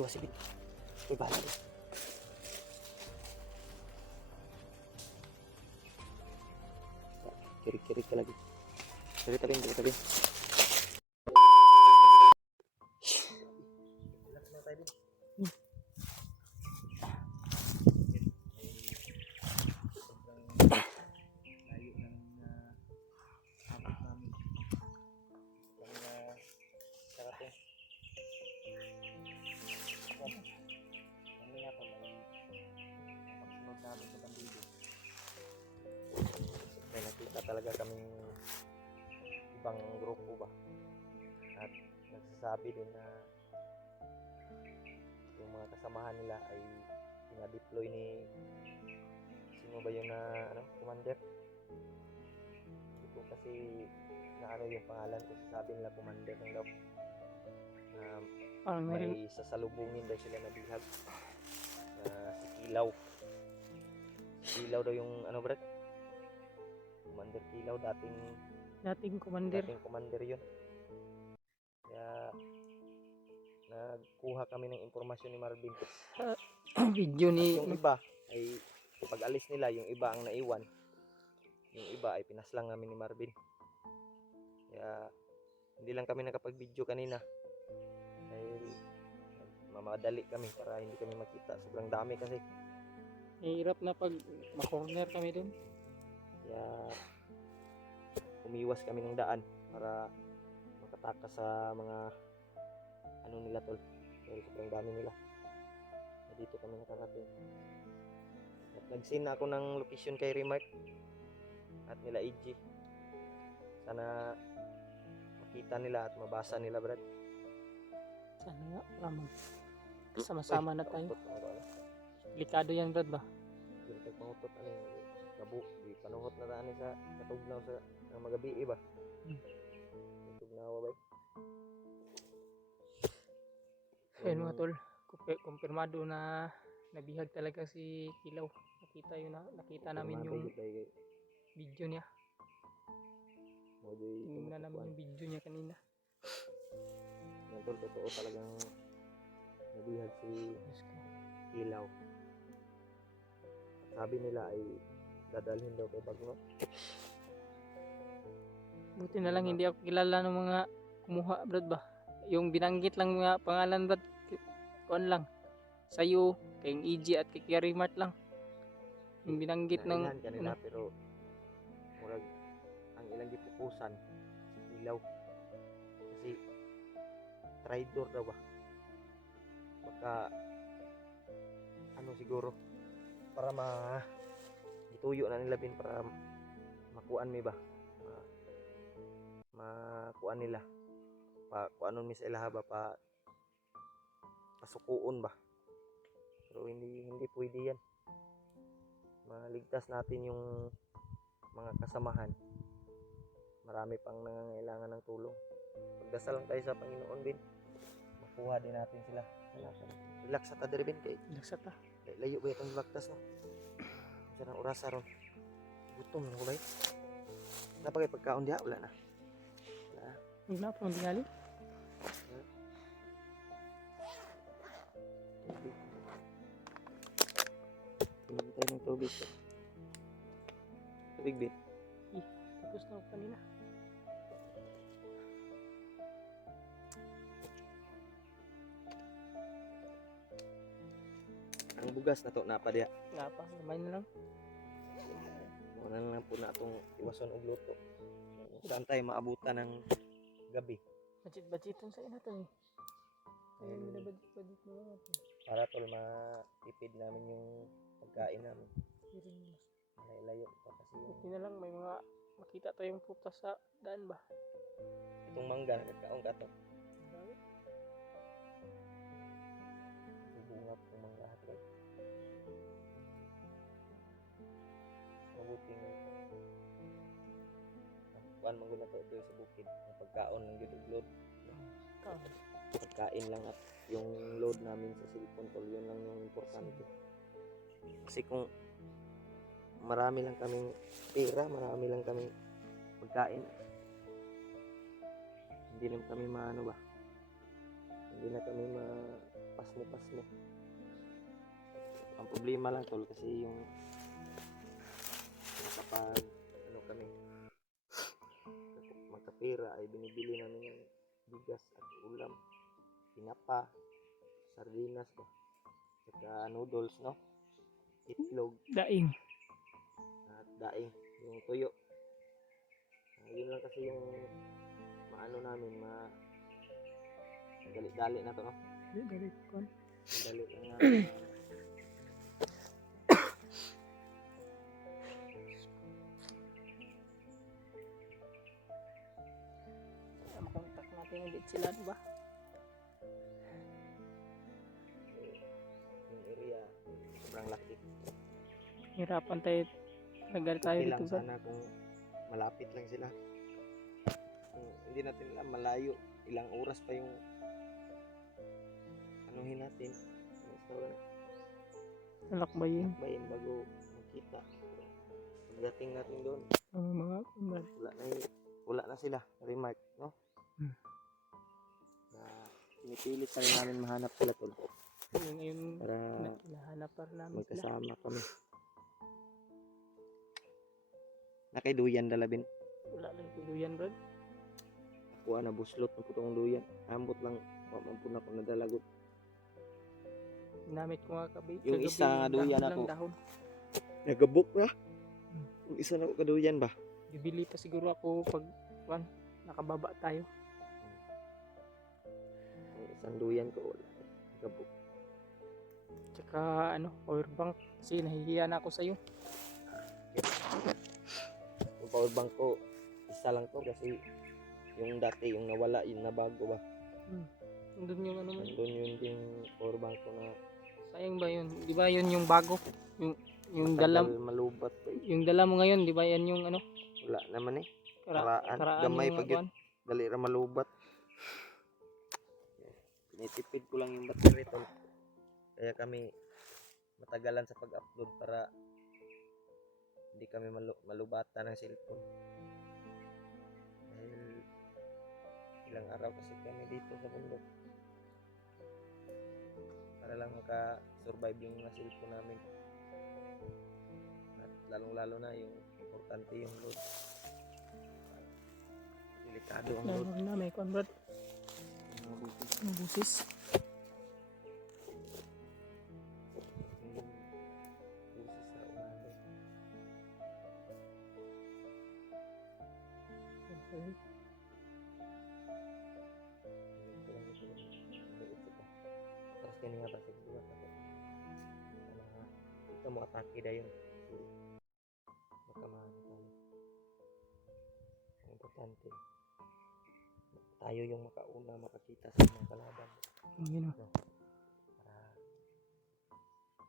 Dito si Bin. Uy, bahala din. Kirik-kirik ka lagi. Kirik ka Bin. Relax na tayo Bin. Layo ng abot namin. Karating. Kami nga pa may pagsunod namin sa bandido. May nakita talaga kaming ibang grupo ba. At nagsasabi din na yung mga kasamahan nila ay pina-deploy ni sino ba yun na commander? Hindi ko kasi na yung pangalan kasi sabi nila commander lang daw. May sasalubungin daw sila na bihag si Kilaw. Kilaw daw yung Brad? Commander Kilaw, dating commander yun. Kaya nagkuha kami ng impormasyon ni Marvin. Video ni yung iba ay pag alis nila, yung iba ang naiwan, yung iba ay pinaslang namin ni Marvin. Kaya hindi lang kami nakapag-video kanina dahil mamadali kami para hindi kami makita, sobrang dami kasi. Hirap na pag ma-corner kami dun. Kaya umiwas kami ng daan para makatakas sa mga nila tol, dahil sobrang dami nila. Dito kami nakarating at nag-send ako ng location kay Remark at nila EG. Sana makita nila at mabasa nila Brad. Sana nga, sama-sama na tayo. Delikado yan Brad ba? Hindi pagpangutot gabu, di panuhot na taan sa katugnaw sa magabi ba. Katugnaw ba? Ayun mga tol, kumpirmado na nabihag talaga si Kilaw. Nakita namin yung video niya. Tingnan namin yung video niya kanina. Yan tol, totoo talagang nabihag si Kilaw. Sabi nila ay dadalhin daw kay Bagno. Buti na lang hindi ako kilala ng mga kumuha Brad ba. Yung binanggit lang mga pangalan Brad, kuan lang. Sa'yo, kay EG at kay Kerry Mart lang. Yung binanggit ng kanila pero murag ang ilang gipupusan si Kilaw. Kasi traitor daw ba. Baka siguro para ituyo na nila Bin para makuan mi ba. Makuan nila. Kuanon mi sa ilaha ba pasukuon ba. Pero hindi pwede yan. Maligtas natin yung mga kasamahan. Marami pang nangangailangan ng tulong. Pagdasal lang tayo sa Panginoon Bin. Makuha din natin sila. Relax sa ta diri Bin kay. Relax ta. Layo ba itong laktas no? Sa oras aron. Gutom na ko ba? Napagay pagkaon diha wala na. Hindi na po tingali. Pinagin tayo ng tubig. Tubig Bin. Tapos na ako kanina. Ang bugas na to napa diha. Napa, gamay na lang. Wala na lang po na itong iwason og luto. Saan tayo maabutan ng gabi. Budget-budgetan sa inatin eh. Ayun, budget-budget mo lang natin. Para tol matipid namin yung pagkain namin. Layo pa kasi yung... Buti na lang may mga makita tayong putas sa daan ba? Itong mangga, nagkaon ka to. Bunga ng mga hatid. Mabuting kuan manguna to dito sa bukid. Ang pagkaon ng gid load. Pagkain lang at yung load namin sa cellphone tol, yun lang yung importante. Kasi kung marami lang kaming pera, marami lang kaming pagkain, hindi lang kami hindi na kami pasmo-pasmo. Ang problema lang tol kasi yung kapag ano kami magkapira ay binibili namin yung bigas at ulam, tinapa, sardinas ba, saka noodles, no? Itlog Daing. at daing, yung tuyo. Yun lang kasi yung maano namin, dali-dali na to, no? Dali kon. Dali lang namin. Makontak natin ulit sila, ba? Yung area sobrang laki. Hirapan tayo. Tagal tayo Okay dito, lang Brad. sana kung malapit lang sila. Kung hindi natin alam, malayo, ilang oras pa yung anuhin natin. So, Lalakbayin. lakbayin bago magkita. Pagdating natin doon, Ang mga Brad. wala na sila, remark, no? Na pinipilit pa rin namin mahanap sila tol Ngayon, para hinahanap pa rin namin sila. magkasama kami. Nakaiduyan dalabin. Wala lang tuluyan, Brad. Ako na buslot ng putong duyan. Ambot lang, mampun ako nadalagot. Ginamit ko nga kabi. Yung kagabi, isa nga duyan dahon ako. lang dahon. Nagabok na. Yung isa na ako kaduyan ba? Bibili pa siguro ako pag nakababa tayo. Yung isang duyan ko wala. Nagabok. Tsaka power bank. Kasi nahihiya na ako sa'yo. Yung power bank ko, isa lang to kasi yung dati, yung nawala, yung nabago ba? Nandun yung mo. Nandun yung power bank ko na Sayang ba yun? Di ba yun yung bago? Yung tagal dala, malubat pa eh. yung dala mo ngayon, di ba yan yung Wala naman eh. karaan Gamay yung pag yun. kuwan? Dali ra malubat. Tinitipid ko lang yung battery tol. Kaya kami matagalan sa pag-upload para hindi kami malubatan ng cellphone. Dahil ilang araw kasi kami dito sa bundok. Para lang maka-survive yung mga cellphone namin. At lalong-lalo na yung importante yung load. Delikado ang load. Lalo na may kuwan, Brad. Yung busis. Busis sa umaga. Okay. Terus kanina ba sa buwan ako? Ito mo atake dayon. Baka maano tayo. Ang importante, tayo yung makauna makakita sa mga kalaban. Yun o. No? Para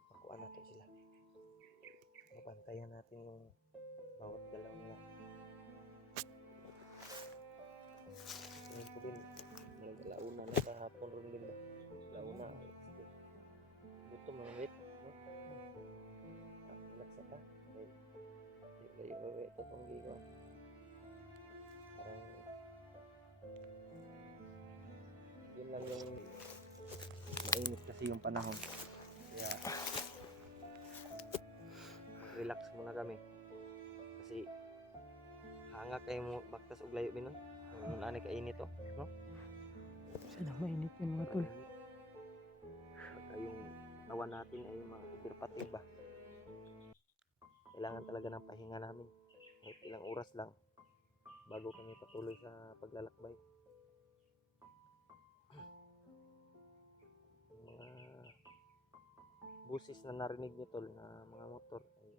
makuha natin sila. Mabantayan natin yung bawat galaw nila. Tingin ko din, launa na sa hapon rin din ba? Launa, gutom ang wait, no? Relax ka, dahil layo ito itong gigaw. Parang yun lang yung mainit kasi yung panahon. Kaya relax muna kami. Kasi hanga kayo mo baktas og layo binon. Yung ani kainit to, no? Sana mainit yun mga tol. Baka yung kawan natin ay mga birpatid ba? Kailangan talaga ng pahinga namin. Kahit ilang oras lang bago kami patuloy sa paglalakbay. Yung mga busis na narinig nyo tol na mga motor ay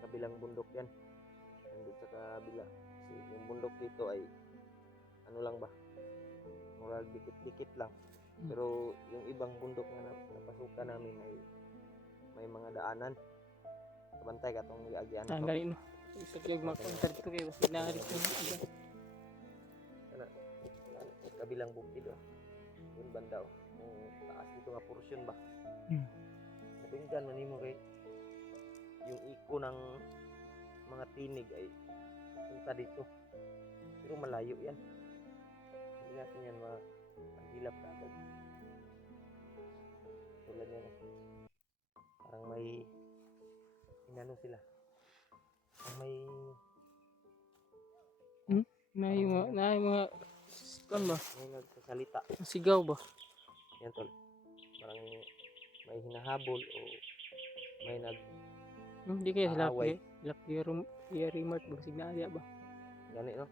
kabilang bundok yan. Nandun sa kabila. Kasi yung bundok dito ay ano lang ba? Murag dikit-dikit lang. Pero yung ibang bundok na napasukan namin ay may mga daanan. Kabantay ka itong iagian Ah, ko. galing no. Isa yung makontar dito kayo. Kasi nahalit yung iba. Kabilang bukid oh. Yung banda oh. Yung taas dito nga portion ba? Napinggan man mo kay yung iko ng mga tinig ay punta dito. Pero malayo yan. Hindi natin yan Pagilap ka agad. Tulad yan eh. Parang may inano sila. Parang may mga kan ba? may nagsasalita. Sigaw ba? Yan tol. Parang may hinahabol o may Hindi kaya sila Aaway. Pierre Mart ba signalya ba? gani no.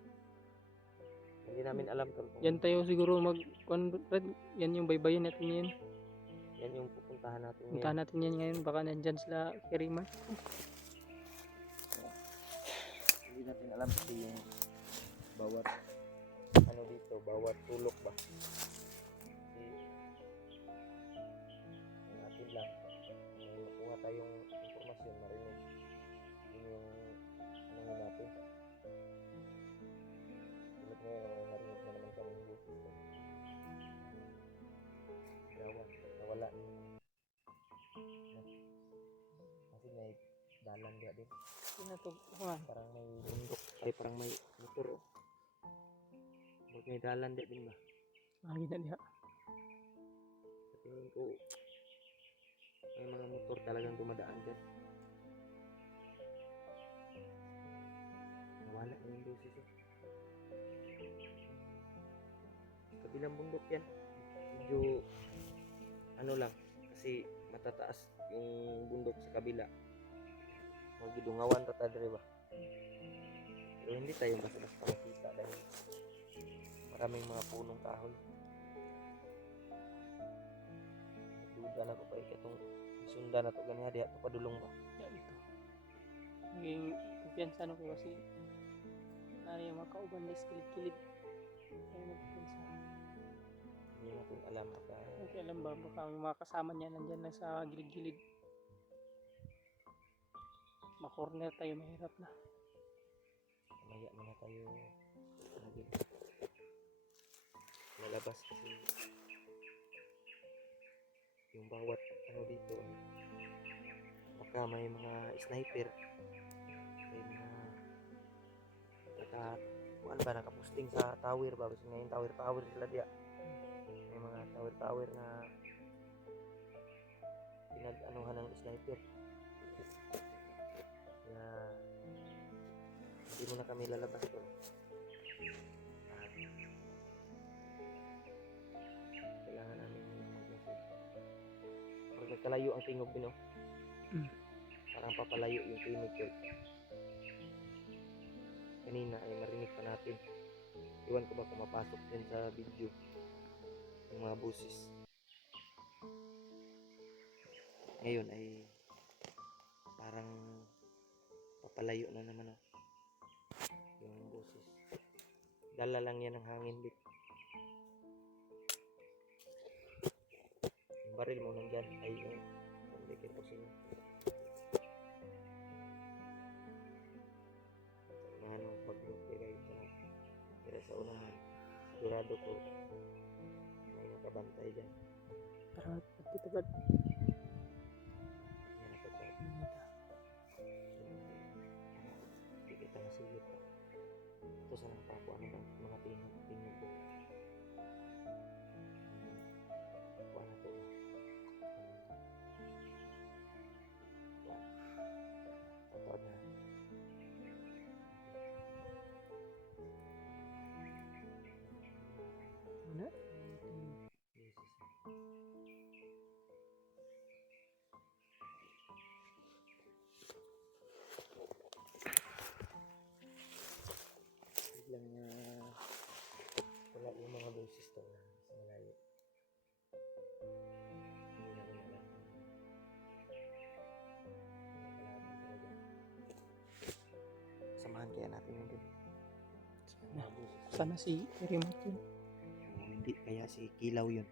Hindi namin alam tol kung Yan tayo siguro Brad. Yan yung baybayin natin yan. yan yung pupuntahan natin ngayon. Puntahan natin yan ngayon. Baka nandyan sila Pierre Mart. Hindi natin alam kasi yung bawat ano dito, bawat sulok ba. Kasi natin lang may makuha tayong impormasyon, marinig. Yun yung ano natin. Tulad ngayon, narinig na naman kami yung boses ko. Gawa, nawala. Kasi may dalan dia din. Parang may bundok. Ay, parang may motor. Oh. May dalan dia din ba? Lagi na diha. Sa tingin ko, may mga motor talagang dumadaan dyan. Nawala na yung boses eh. Kabilang bundok yan. Medyo ano lang, kasi matataas yung bundok sa kabila. Magidungawan ta dere ba. Pero hindi tayo basta-basta makita dahil maraming mga punong kahoy. Duda na ko pa ikatong sundan na to ganiha diha to padulong ba. Yan ito. Naging kumpiyansa no ko kasi nari yung mga kauban na kilid-kilid. Kaya nagkumpiyansa. Hindi natin alam baka Hindi alam ba baka yung mga kasama niya nandyan lang sa gilid-gilid. Ma-corner tayo, mahirap na. mamaya muna tayo lagi lalabas kasi yung bawat ano dito baka may mga sniper, may mga ano ba nakapusting sa tower ba kasi ngayon tower sila diya, may mga tower na pinag-anuhan ng sniper na hindi muna kami lalabas doon. Kailangan namin mag-message. Pag nagkalayo ang tingog din, parang papalayo yung tingog ko. Kanina ay marinig pa natin. Iwan ko ba kung mapasok din sa video yung mga busis. Ngayon ay parang papalayo na naman yung busis. Dala lang yan ng hangin dit. Yung baril mo nandyan ay yung pagdikit po sila. Ano pag-piray ka na. Kaya sa unahan, sigurado ko may nakabantay dyan. Pero pagkitagad. Yan ako pa. Hindi kita nasilip pa. Ito sa nang papo, ano bang mga tingin ko. Kuha na to. Totoo na. Ano? Biglang wala yung mga boses to na sa malayo. Hindi na rin alam kung nakalaban talaga. Samahan kaya natin yun din. Mga boses. Sana si Pierre Mart yun. O, hindi, kaya si Kilaw yun.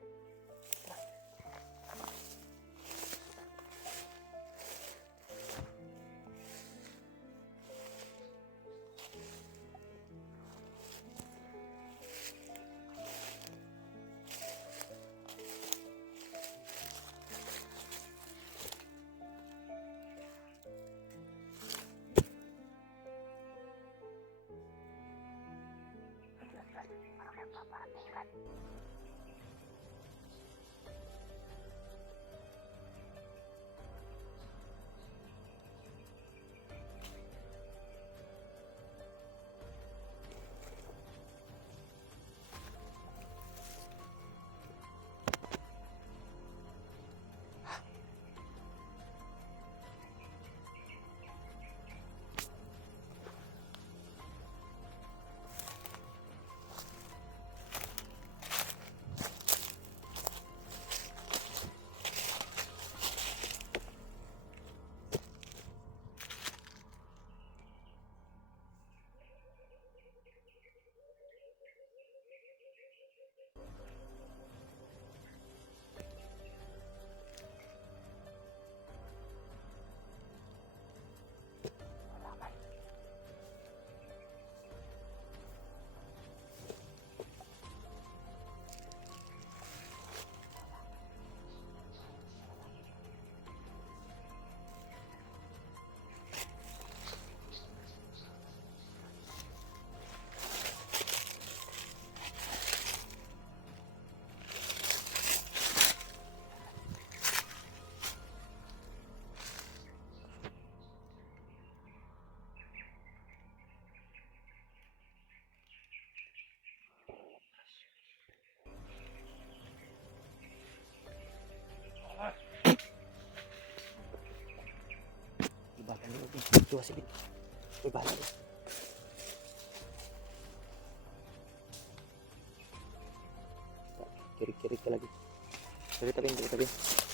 Dua sige. Uy, bahala na. Kiri-kiri ka lagi. Dari tabi.